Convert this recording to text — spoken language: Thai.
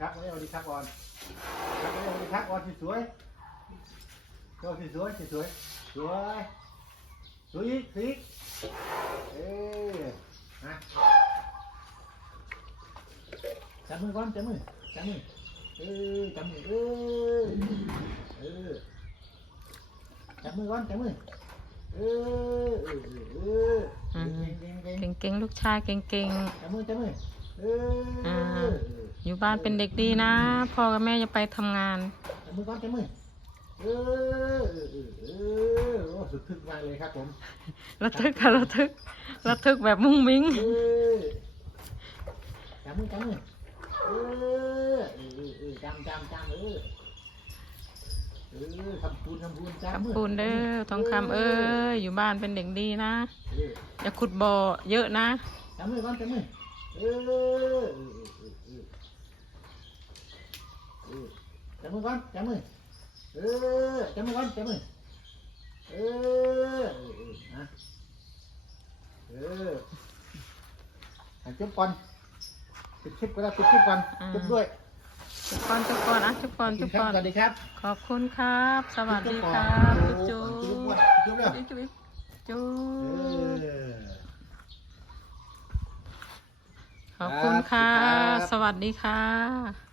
ครับวันนี้สวัสดีครับก่อนครับวันนี้สวัสดีครับก่อนสวยๆโชว์สวยๆสวยๆสวยสวยอีกสวยอีกเอ้ยนะจับมือก่อนจับมือจับมือเออจับมือเออเออจับมือก่อนจับมือเออเออเออเอออืมเก่งๆเก่งๆเก่งๆลูกชายเก่งจับมือจับมือเอออ่าเออๆอยู่บ้านเป็นเด็กดีนะ พ่อกับแม่จะไปทำงาน จับมือก่อนจับมือเออเออเออเออโอ้สุดทึกมากเลยครับผมระทึกค่ะระทึกระทึกแบบมุ้งมิ้ง เออจับมือจับมือเออเออเออเออจำจำจำเออเออทำปูนทำปูนจำมือคำปูนเด้อทองคำเอ้ยอยู่บ้านเป็นเด็กดีนะ เอออย่าขุดบ่อเยอะนะจับมือก่อนจับมือ เออจับมือก่อนจับมือเออจับมือก่อนจับมือเออเออเออนะเอออะจบก่อนปิดคลิปก็ได้ปิดคลิปก่อนอ่าจบด้วยจุบก่อนจุบก่อนอะจุบก่อนจุนบก่อนสวัสดีครับ ขอบคุณครับ สวัสดีครับ จุ๊บจุ๊บจุ๊บจุ๊บจุ๊บจุบ อ ขอบคุณค่ะครับสวัสดีค่ะ